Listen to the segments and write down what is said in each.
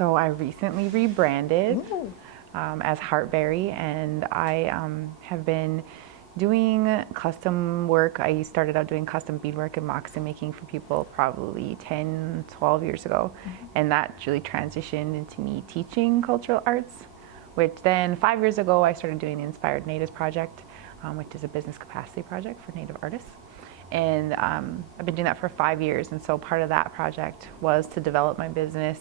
So I recently rebranded as Heartberry, and I have been doing custom work. I started out doing custom beadwork and moccasin making for people probably 10, 12 years ago. And that really transitioned into me teaching cultural arts, which then 5 years ago I started doing the Inspired Natives Project, which is a business capacity project for Native artists. And I've been doing that for 5 years. And so part of that project was to develop my business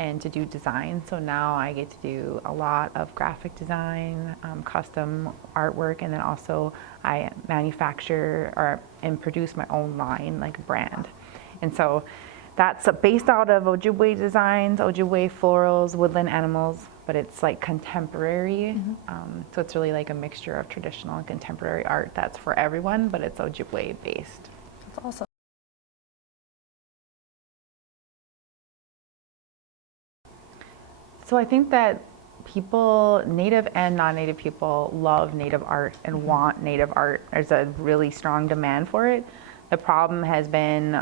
and to do design. So now I get to do a lot of graphic design, custom artwork, and then also I manufacture and produce my own line, like brand. And so that's based out of Ojibwe designs, Ojibwe florals, woodland animals, but it's like contemporary. So it's really like a mixture of traditional and contemporary art that's for everyone, but it's Ojibwe based. That's awesome. So I think that people, Native and non-Native people, love Native art and want Native art. There's a really strong demand for it. The problem has been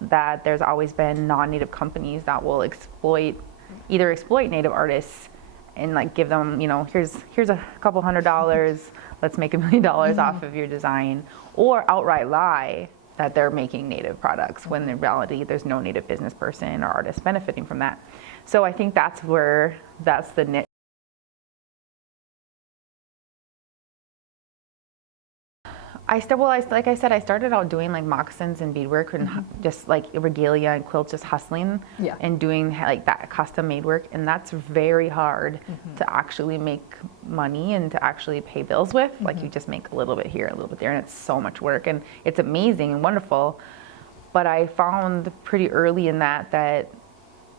that there's always been non-Native companies that will either exploit Native artists and like give them, here's a couple $100, let's make $1 million off of your design, or outright lie that they're making Native products when in reality there's no Native business person or artist benefiting from that. So I think that's the niche. Like I said, I started out doing like moccasins and beadwork and just like regalia and quilts, just hustling and doing like that custom made work. And that's very hard to actually make money and to actually pay bills with. Like you just make a little bit here, a little bit there, and it's so much work and it's amazing and wonderful. But I found pretty early in that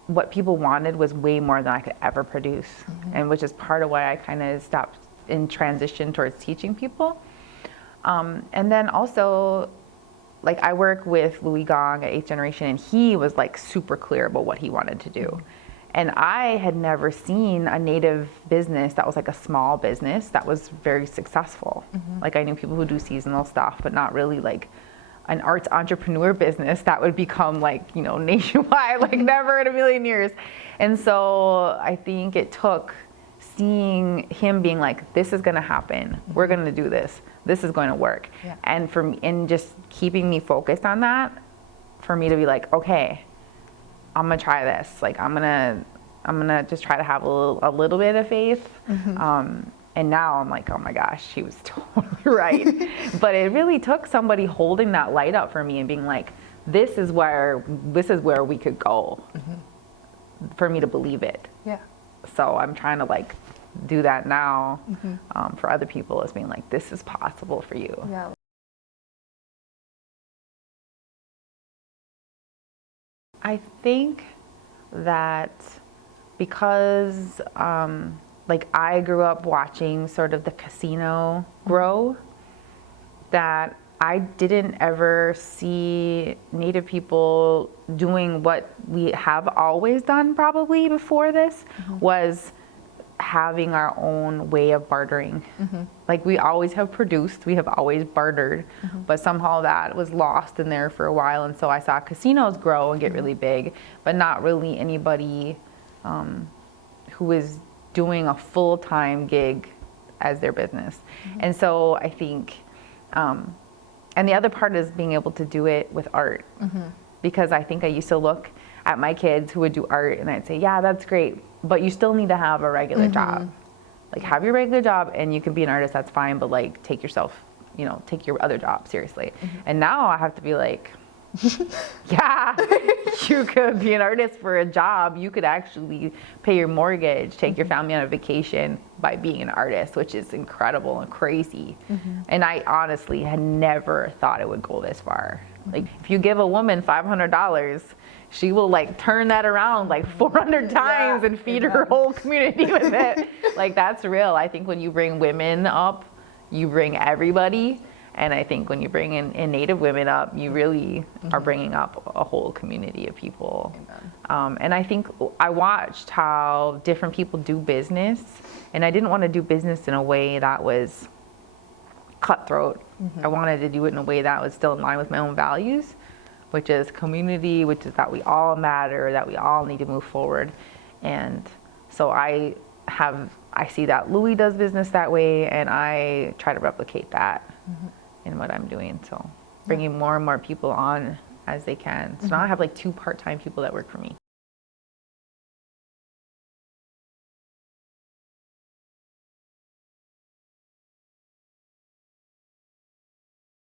what people wanted was way more than I could ever produce. And which is part of why I kind of stopped in transition towards teaching people. And then also, like I work with Louis Gong at 8th Generation, and he was like super clear about what he wanted to do. And I had never seen a Native business that was like a small business that was very successful. Like I knew people who do seasonal stuff, but not really like an arts entrepreneur business that would become like, nationwide, like never in a million years. And so I think it took seeing him being like, this is gonna happen, we're gonna do this. This is going to work. And for me, and just keeping me focused on that, for me to be like, okay, I'm gonna try this. Like I'm gonna just try to have a little bit of faith. And now I'm like, oh my gosh, she was totally right. But it really took somebody holding that light up for me and being like, this is where we could go, for me to believe it. So I'm trying to like do that now for other people, as being like, this is possible for you. I think that because like I grew up watching sort of the casino grow, that I didn't ever see Native people doing what we have always done probably before this, was having our own way of bartering. Like we always have produced, we have always bartered, but somehow that was lost in there for a while. And so I saw casinos grow and get really big, but not really anybody who was doing a full-time gig as their business. And so I think, and the other part is being able to do it with art. Because I think I used to look at my kids who would do art and I'd say, yeah, that's great, but you still need to have a regular job. Like have your regular job and you can be an artist, that's fine, but like take your other job seriously. And now I have to be like, yeah, you could be an artist for a job. You could actually pay your mortgage, take your family on a vacation by being an artist, which is incredible and crazy. And I honestly had never thought it would go this far. Like if you give a woman $500, she will like turn that around like 400 times and feed her whole community with it. Like that's real. I think when you bring women up, you bring everybody. And I think when you bring in Native women up, you really are bringing up a whole community of people. And I think I watched how different people do business, and I didn't want to do business in a way that was cutthroat. I wanted to do it in a way that was still in line with my own values, which is community, which is that we all matter, that we all need to move forward. And so I see that Louis does business that way, and I try to replicate that in what I'm doing. So bringing more and more people on as they can. So now I have like 2 part-time people that work for me.